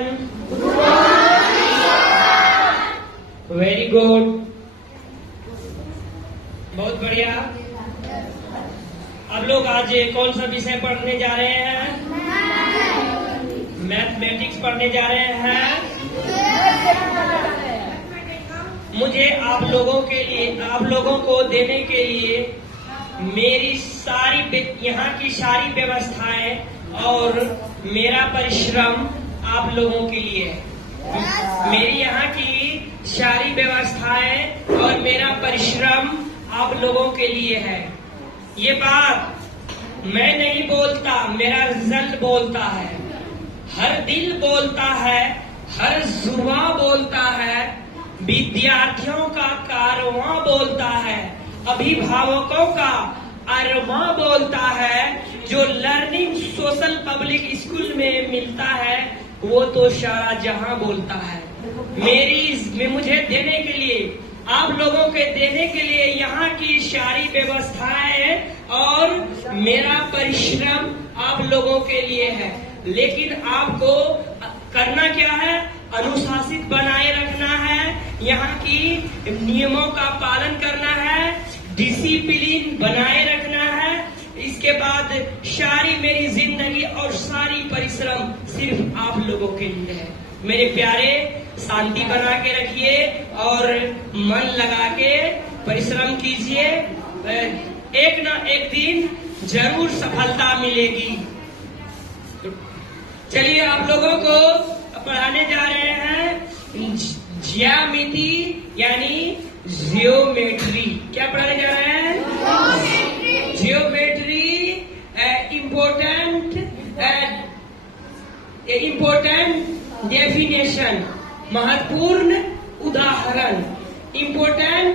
everyone. Very good. बहुत बढ़िया। अब लोग आज कौन सा विषय पढ़ने जा रहे हैं? मैथमेटिक्स पढ़ने जा रहे हैं। मुझे आप लोगों को देने के लिए मेरी यहाँ की सारी व्यवस्थाएं और मेरा परिश्रम आप लोगों के लिए है। मेरी यहाँ की सारी व्यवस्थाएं और मेरा परिश्रम आप लोगों के लिए है। ये बात मैं नहीं बोलता, मेरा रिजल्ट बोलता है, हर दिल बोलता है, हर जुबां बोलता है, विद्यार्थियों का कारवां बोलता है, अभिभावकों का अरवा बोलता है। जो लर्निंग सोशल पब्लिक स्कूल में मिलता है वो तो सारा जहां बोलता है। मुझे देने के लिए, आप लोगों के देने के लिए यहाँ की सारी व्यवस्थाएं और मेरा परिश्रम आप लोगों के लिए है। लेकिन आपको करना क्या है? अनुशासित बनाए रखना है, यहाँ की नियमों का पालन करना है, डिसिप्लिन बनाए रखना है। इसके बाद सारी मेरी जिंदगी और सारी परिश्रम सिर्फ आप लोगों के लिए है। मेरे प्यारे, शांति बना के रखिए और मन लगा के परिश्रम कीजिए। एक ना एक दिन जरूर सफलता मिलेगी। चलिए, आप लोगों को पढ़ाने जा रहे हैं ज्यामिति यानी जियोमेट्री। क्या पढ़ाने जा रहे हैं? जियोमेट्री। इम्पोर्टेंट डेफिनेशन, महत्वपूर्ण उदाहरण। इम्पोर्टेंट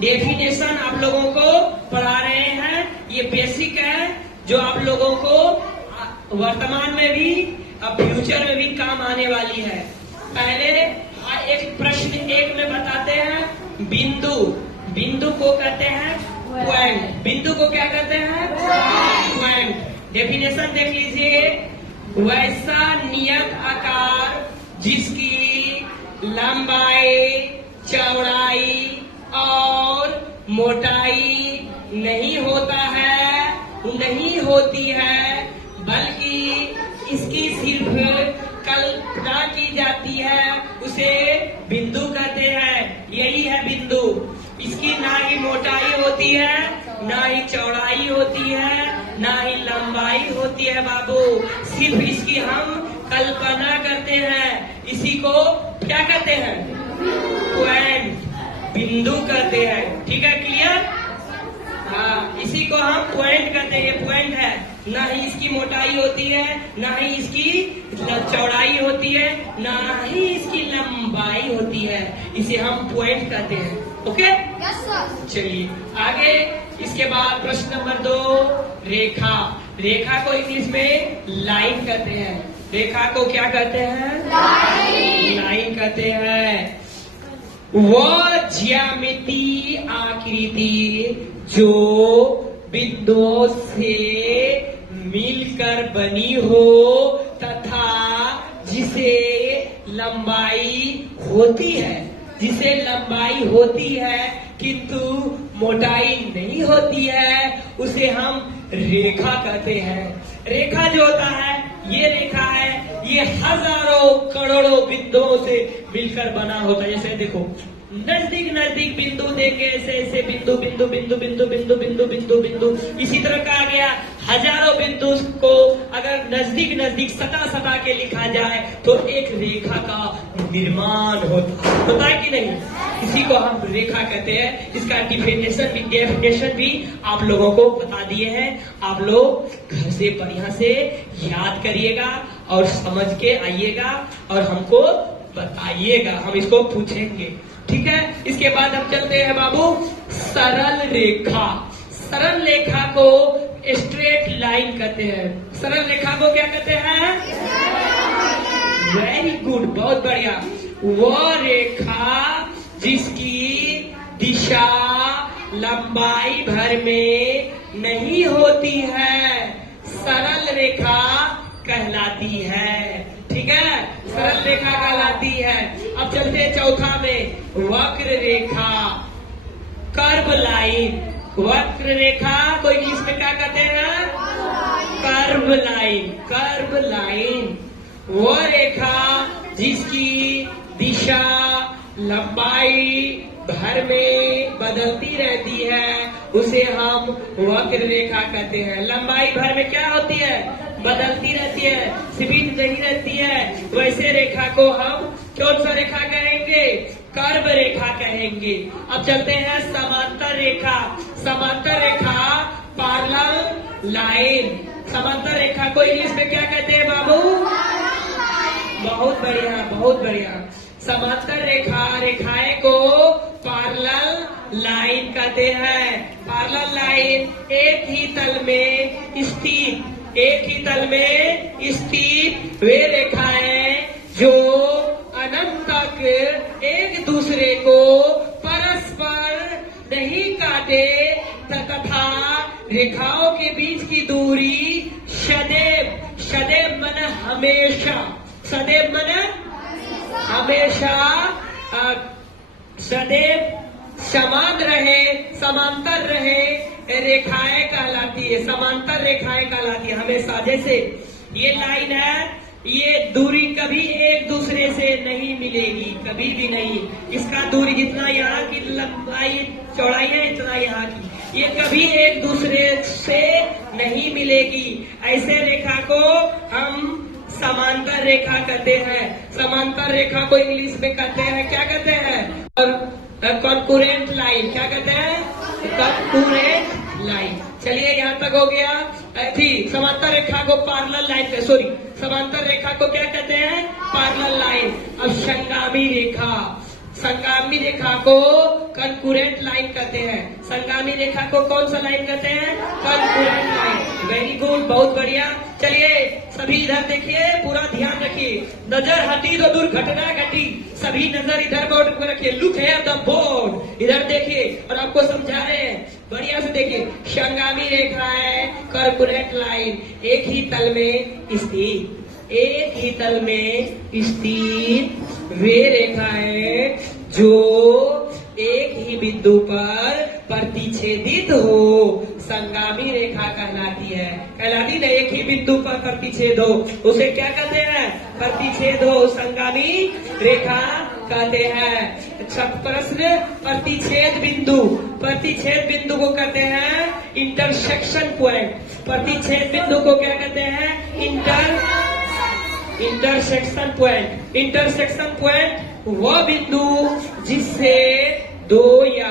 डेफिनेशन आप लोगों को पढ़ा रहे हैं। ये बेसिक है जो आप लोगों को वर्तमान में भी फ्यूचर में भी काम आने वाली है। पहले एक प्रश्न एक में बताते हैं। बिंदु को कहते हैं पॉइंट। बिंदु को क्या कहते हैं? पॉइंट। डेफिनेशन देख लीजिए। वैसा नियत आकार जिसकी लंबाई, चौड़ाई और मोटाई नहीं होती है, बल्कि इसकी सिर्फ कल्पना की जाती है, उसे बिंदु कहते हैं। यही है बिंदु। इसकी ना ही मोटाई होती है, ना ही चौड़ाई होती है, ना ही लंबाई होती है बाबू। सिर्फ इसकी हम कल्पना करते हैं। इसी को क्या कहते हैं? पॉइंट, बिंदु कहते हैं। ठीक है, क्लियर? हाँ, इसी को हम पॉइंट कहते हैं। ये पॉइंट है। ना ही इसकी मोटाई होती है, ना ही इसकी चौड़ाई होती है, ना ही इसकी लंबाई होती है। इसे हम पॉइंट कहते हैं। ओके? Yes sir. चलिए आगे। इसके बाद प्रश्न नंबर 2, रेखा। रेखा को इंग्लिश में लाइन कहते हैं। रेखा को क्या कहते हैं? लाइन कहते हैं। वह ज्यामितीय आकृति जो बिंदुओं से मिलकर बनी हो तथा जिसे लंबाई होती है किंतु मोटाई नहीं होती है, उसे हम रेखा कहते हैं। रेखा जो होता है, ये रेखा है, ये हजारों करोड़ों बिंदुओं से मिलकर बना होता है। जैसे देखो, नजदीक बिंदु देंगे, ऐसे बिंदु बिंदु बिंदु बिंदु बिंदु बिंदु बिंदु बिंदु। इसी तरह कहा गया, हजारों बिंदु को अगर नजदीक सटा के लिखा जाए तो एक रेखा का निर्माण होता है कि नहीं? इसी को हम रेखा कहते हैं। इसका डेफिनेशन भी आप लोगों को बता दिए हैं। आप लोग घर से बढ़िया से याद करिएगा और समझ के आइएगा और हमको बताइएगा, हम इसको पूछेंगे। ठीक है? इसके बाद हम चलते हैं बाबू सरल रेखा। सरल रेखा को स्ट्रेट लाइन कहते हैं। सरल रेखा को क्या कहते हैं? वेरी गुड, बहुत बढ़िया। वह रेखा जिसकी दिशा लंबाई भर में नहीं होती है सरल रेखा कहलाती है। ठीक है, सरल रेखा कहलाती है। अब चलते हैं चौथा में, वक्र रेखा, कर्व लाइन। वक्र रेखा को इंग्लिश में क्या कहते हैं? Curve line. कर्व लाइन वो रेखा जिसकी दिशा लंबाई भर में बदलती रहती है, उसे हम वक्र रेखा कहते हैं। लंबाई भर में क्या होती है? बदलती रहती है, सीमित नहीं रहती है। वैसे रेखा को हम कौन सा रेखा कहेंगे? कर्व रेखा कहेंगे। अब चलते हैं समांतर रेखा। समांतर रेखा, पैरेलल लाइन। समांतर रेखा को इंग्लिश में क्या कहते हैं बाबू? बहुत बढ़िया, बहुत बढ़िया। समांतर रेखा, रेखाएं को पैरेलल लाइन कहते हैं। पैरेलल लाइन एक ही तल में स्थित, एक ही तल में स्थित वे रेखाएं जो अनंत तक एक दूसरे को परस्पर नहीं काटे तथा रेखाओं के बीच की दूरी सदैव, सदैव मन हमेशा, सदैव मन हमेशा सदैव समान रहे, समांतर रहे, रेखाएं कहलाती है। समांतर रेखाएं कहलाती है हमेशा। जैसे ये लाइन है, ये दूरी कभी एक दूसरे से नहीं मिलेगी, कभी भी नहीं। इसका दूरी जितना यहाँ की लंबाई चौड़ाई है, इतना यहाँ की, ये कभी एक दूसरे से नहीं मिलेगी। ऐसे रेखा को हम समांतर रेखा कहते हैं। समांतर रेखा को इंग्लिश में कहते हैं, क्या कहते हैं? और कॉन्करेंट लाइन, क्या कहते हैं? Concurrent line. चलिए यहाँ तक हो गया। थी समांतर रेखा को पैरेलल लाइन, सॉरी, समांतर रेखा को क्या कहते हैं? Parallel line. अब संगामी रेखा, संगामी रेखा को कॉन्करेंट लाइन कहते हैं। संगामी रेखा को कौन सा लाइन कहते हैं? Concurrent line. वेरी गुड, बहुत बढ़िया। चलिए सभी इधर देखिए, पूरा ध्यान रखिए। नजर हटी तो दुर्घटना घटी। सभी नजर इधर बोर्ड को रखिए। लुक है द बोर्ड, इधर देखिए और आपको समझा रहे हैं, बढ़िया से देखिए। संगामी रेखा है, कॉन्करेंट लाइन, एक ही तल में स्थित, एक ही तल में स्थित वे रेखाएं जो एक ही बिंदु पर प्रतिच्छेदित हो, संगामी रेखा कहलाती है। कहलाती ना, एक ही बिंदु पर प्रतिच्छेद हो, उसे क्या कहते हैं? प्रतिच्छेद हो, संगामी रेखा कहते हैं। प्रश्न, प्रतिच्छेद बिंदु, प्रतिच्छेद बिंदु को कहते हैं इंटरसेक्शन पॉइंट। प्रतिच्छेद बिंदु को क्या कहते हैं? Intersection point. इंटरसेक्शन पॉइंट वह बिंदु जिससे दो या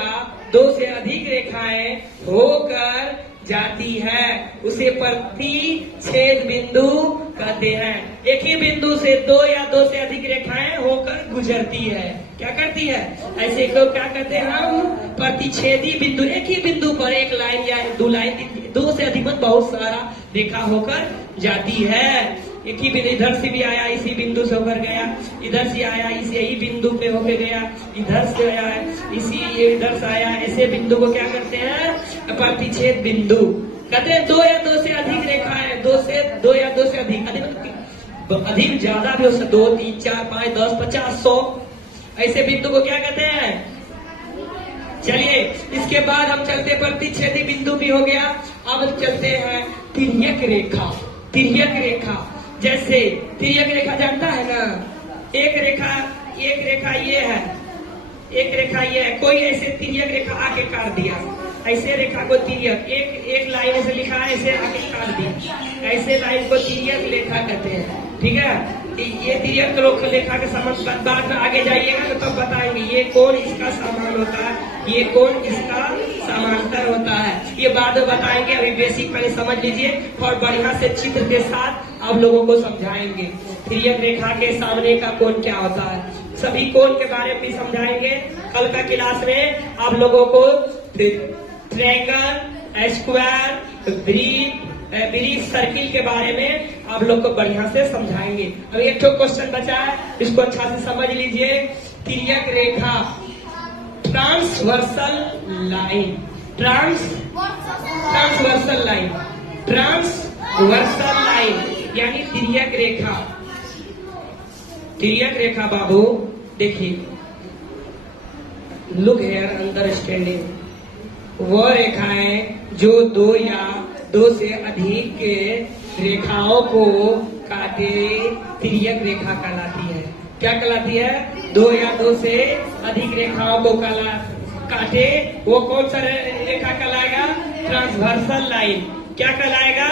दो से अधिक रेखाएं होकर जाती है, उसे प्रतिच्छेद बिंदु कहते हैं। एक ही बिंदु से दो या दो से अधिक रेखाएं होकर गुजरती है, क्या करती है? ऐसे को क्या कहते हैं हम? प्रतिच्छेदी बिंदु। एक ही बिंदु पर एक लाइन या दो लाइन, दो से अधिक बहुत सारा रेखा होकर जाती है। एक ही बिंदु, इधर से भी आया इसी बिंदु से होकर गया, इधर से आया इसी यही बिंदु पे होकर गया, इधर से आया इसी इधर से आया। ऐसे बिंदु को क्या करते हैं? प्रतिच्छेद बिंदु कहते हैं। दो या दो से अधिक रेखा है, दो या दो से अधिक, अधिक ज्यादा भी हो सकता, 2, 3, 4, 5, 10, 50, 100, ऐसे बिंदु को क्या कहते हैं? चलिए इसके बाद हम चलते, प्रतिच्छेदी बिंदु भी हो गया। अब चलते हैं तिर्यक रेखा। तिर्यक रेखा, जैसे तिर्यक रेखा जानता है ना? एक रेखा ये है, एक रेखा ये है। कोई ऐसे तिर्यक रेखा आके काट दिया, ऐसे रेखा को तिर्यक, एक लाइन ऐसे लिखा है, ऐसे आके काट दिया, ऐसे लाइन को तिर्यक रेखा कहते हैं। ठीक है, ये तिर्यक रेखा के समझ बाद में आगे जाइएगा तो तब बताएंगे ये कौन इसका समान होता है, ये कौन इसका समांतर होता है, ये बाद में बताएंगे। अभी बेसिक पहले समझ लीजिए और बढ़िया से चित्र के साथ आप लोगों को समझाएंगे। तिर्यक रेखा के सामने का कोण क्या होता है, सभी कोण के बारे में भी समझाएंगे। कल का क्लास में आप लोगों को ट्रायंगल, स्क्वायर, ब्रिज, सर्किल के बारे में आप लोग को बढ़िया से समझाएंगे। अब एक तो क्वेश्चन बचा है, इसको अच्छा से समझ लीजिए। तिर्यक रेखा, transversal line, transversal line, transversal line यानी तिर्यक रेखा। तिर्यक रेखा बाबू देखिए, लुक हेयर अंडरस्टैंडिंग, वो रेखाएं जो दो या दो से अधिक के रेखाओं को काटे तिर्यक रेखा कहलाती है। क्या कहलाती है? दो या दो से अधिक रेखाओं को काटे वो कौन सा रेखा कहलाएगा? Transversal line. क्या कहलाएगा?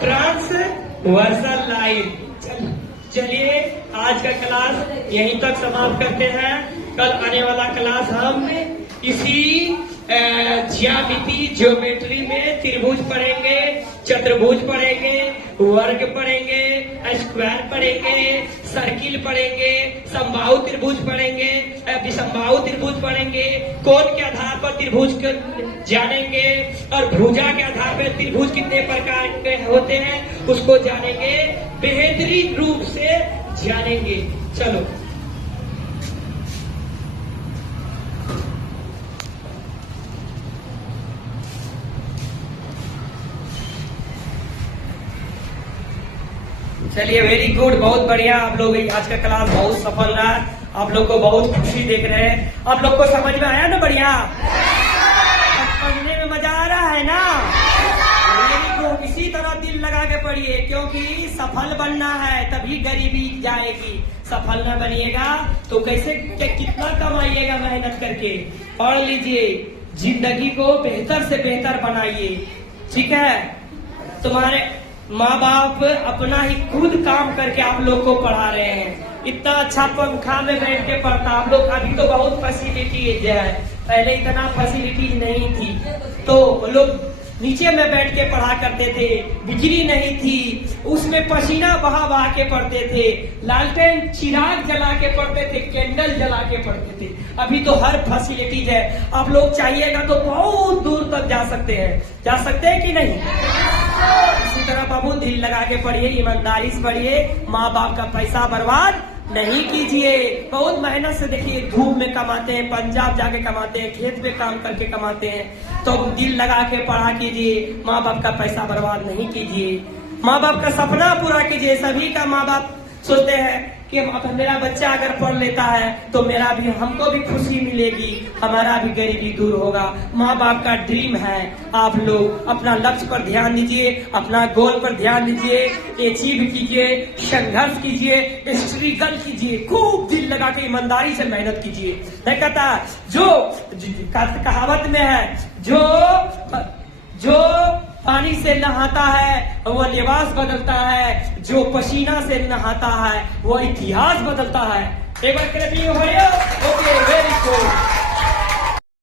Transversal line. चलिए आज का क्लास यहीं तक समाप्त करते हैं। कल आने वाला क्लास हम इसी ज्योमेट्री में त्रिभुज पढ़ेंगे, चतुर्भुज पढ़ेंगे, वर्ग पढ़ेंगे, स्क्वायर पढ़ेंगे, सर्किल पढ़ेंगे, समबाहु त्रिभुज पढ़ेंगे, विषमबाहु त्रिभुज पढ़ेंगे, कोण के आधार पर त्रिभुज जानेंगे और भुजा के आधार पर त्रिभुज कितने प्रकार के होते हैं उसको जानेंगे, बेहतरीन रूप से जानेंगे। चलो चलिए, वेरी गुड, बहुत बढ़िया। आप लोग आज का क्लास बहुत सफल रहा, आप लोग को बहुत खुशी देख रहे हैं। आप लोग को समझ में आया ना? बढ़िया, पढ़ने में मजा आ रहा है ना? Very good. इसी तरह दिल लगा के पढ़िए, क्योंकि सफल बनना है तभी गरीबी जाएगी। सफल न बनिएगा तो कैसे कितना कमाइएगा? मेहनत करके पढ़ लीजिए, जिंदगी को बेहतर से बेहतर बनाइए, ठीक है? तुम्हारे माँ बाप अपना ही खुद काम करके आप लोग को पढ़ा रहे हैं। इतना अच्छा पंखा में बैठ के पढ़ता। आप लोग अभी तो बहुत फैसिलिटीज है, पहले इतना फैसिलिटीज नहीं थी, तो लोग नीचे में बैठ के पढ़ा करते थे, बिजली नहीं थी, उसमें पसीना बहा बहा के पढ़ते थे, लालटेन चिराग जला के पढ़ते थे, कैंडल जला के पढ़ते थे। अभी तो हर फैसिलिटीज है, आप लोग चाहिएगा तो बहुत दूर तक जा सकते हैं कि नहीं? इसी तरह बाबू दिल लगा के पढ़िए, ईमानदारी से पढ़िए, माँ बाप का पैसा बर्बाद नहीं कीजिए। बहुत मेहनत से देखिए, धूप में कमाते हैं, पंजाब जाके कमाते हैं, खेत में काम करके कमाते हैं, तो दिल लगा के पढ़ा कीजिए, माँ बाप का पैसा बर्बाद नहीं कीजिए, माँ बाप का सपना पूरा कीजिए। सभी का माँ बाप सोचते हैं कि मेरा बच्चा अगर पढ़ लेता है तो हमको भी खुशी मिलेगी, हमारा भी गरीबी दूर होगा। माँ बाप का ड्रीम है। आप लोग अपना लक्ष्य पर ध्यान दीजिए, अपना गोल पर ध्यान दीजिए, अचीव कीजिए, संघर्ष कीजिए, स्ट्रगल कीजिए, खूब दिल लगा के ईमानदारी से मेहनत कीजिए। नहीं कहता जो कहावत में है, जो पानी से नहाता है वो लिबास बदलता है, जो पसीना से नहाता है वो इतिहास बदलता है। एक बार